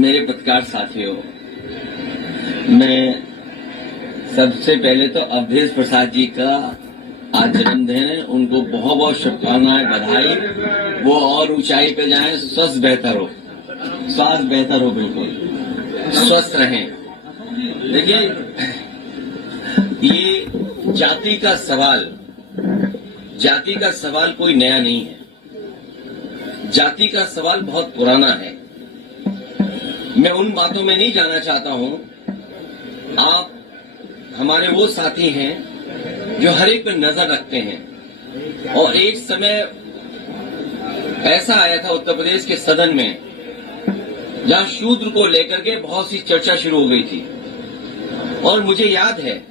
मेरे पत्रकार साथियों, मैं सबसे पहले तो अवधेश प्रसाद जी का आज जन्मदिन है, उनको बहुत बहुत शुभकामनाएं, बधाई। वो और ऊंचाई पे जाएं, स्वास्थ्य बेहतर हो, बिल्कुल स्वस्थ रहें। देखिए, ये जाति का सवाल कोई नया नहीं है। जाति का सवाल बहुत पुराना है। मैं उन बातों में नहीं जाना चाहता हूं। आप हमारे वो साथी हैं जो हर एक पर नजर रखते हैं, और एक समय ऐसा आया था उत्तर प्रदेश के सदन में जहां शूद्र को लेकर के बहुत सी चर्चा शुरू हो गई थी। और मुझे याद है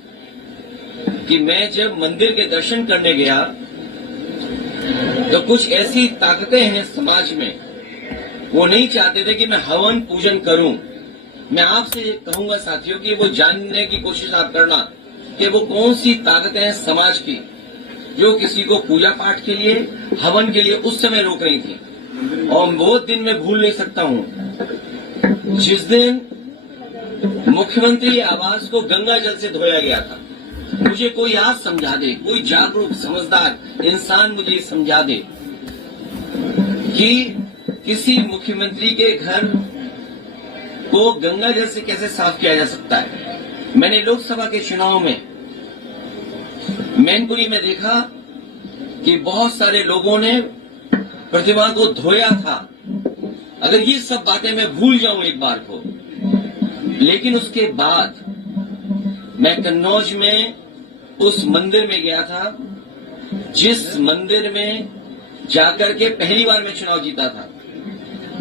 कि मैं जब मंदिर के दर्शन करने गया तो कुछ ऐसी ताकतें हैं समाज में, वो नहीं चाहते थे कि मैं हवन पूजन करूं। मैं आपसे कहूंगा साथियों कि वो जानने की कोशिश आप करना कि वो कौन सी ताकतें हैं समाज की जो किसी को पूजा पाठ के लिए, हवन के लिए उस समय रोक रही थी। और वो दिन मैं भूल नहीं सकता हूं जिस दिन मुख्यमंत्री आवास को गंगा जल से धोया गया था। मुझे कोई आज समझा दे, कोई जागरूक समझदार इंसान मुझे समझा दे कि किसी मुख्यमंत्री के घर को गंगा जल से कैसे साफ किया जा सकता है। मैंने लोकसभा के चुनाव में मैनपुरी में देखा कि बहुत सारे लोगों ने प्रतिमा को धोया था। अगर ये सब बातें मैं भूल जाऊं एक बार को, लेकिन उसके बाद मैं कन्नौज में उस मंदिर में गया था जिस मंदिर में जाकर के पहली बार मैं चुनाव जीता था,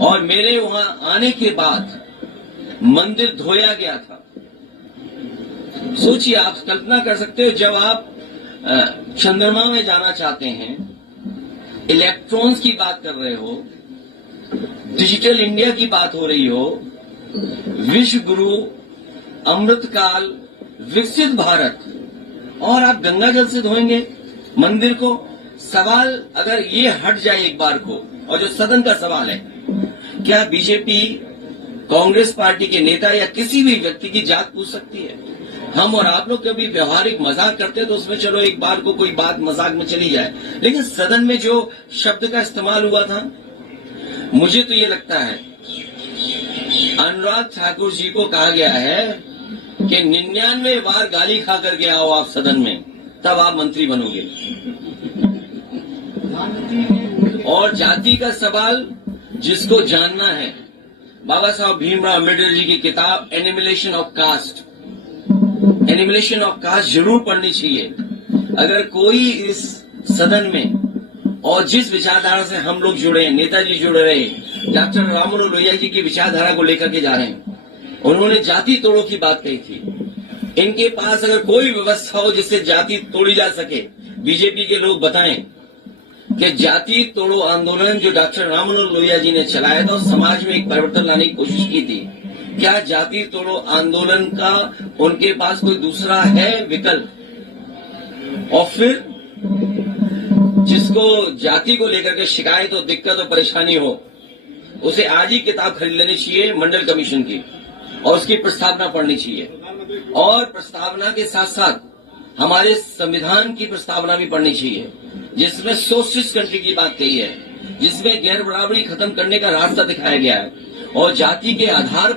और मेरे वहां आने के बाद मंदिर धोया गया था। सोचिए, आप कल्पना कर सकते हो, जब आप चंद्रमा में जाना चाहते हैं, इलेक्ट्रॉन्स की बात कर रहे हो, डिजिटल इंडिया की बात हो रही हो, विश्व गुरु, अमृतकाल, विकसित भारत, और आप गंगा जल से धोएंगे मंदिर को। सवाल अगर ये हट जाए एक बार को, और जो सदन का सवाल है, क्या बीजेपी, कांग्रेस पार्टी के नेता या किसी भी व्यक्ति की जात पूछ सकती है? हम और आप लोग कभी व्यवहारिक मजाक करते हैं तो उसमें चलो एक बार को कोई बात मजाक में चली जाए, लेकिन सदन में जो शब्द का इस्तेमाल हुआ था, मुझे तो ये लगता है अनुराग ठाकुर जी को कहा गया है कि 99 बार गाली खा करके आओ आप सदन में, तब आप मंत्री बनोगे। और जाति का सवाल जिसको जानना है, बाबा साहब भीमराव अम्बेडकर जी की किताब एनिमिलेशन ऑफ कास्ट जरूर पढ़नी चाहिए। अगर कोई इस सदन में, और जिस विचारधारा से हम लोग जुड़े हैं, नेताजी जुड़े रहे, डॉक्टर राममनोहर लोहिया जी की विचारधारा को लेकर के जा रहे हैं, उन्होंने जाति तोड़ो की बात कही थी। इनके पास अगर कोई व्यवस्था हो जिससे जाति तोड़ी जा सके, बीजेपी के लोग बताएं कि जाति तोड़ो आंदोलन जो डॉक्टर राममनोहर लोहिया जी ने चलाया था, समाज में एक परिवर्तन लाने की कोशिश की थी, क्या जाति तोड़ो आंदोलन का उनके पास कोई दूसरा है विकल्प? और फिर जिसको जाति को लेकर के शिकायत हो, दिक्कत और परेशानी हो, उसे आज ही किताब खरीद लेनी चाहिए मंडल कमीशन की, और उसकी प्रस्तावना पढ़नी चाहिए। और प्रस्तावना के साथ साथ हमारे संविधान की प्रस्तावना भी पढ़नी चाहिए, जिसमें सोशलिस्ट कंट्री की बात कही है, जिसमें गैर बराबरी खत्म करने का रास्ता दिखाया गया है, और जाति के आधार पर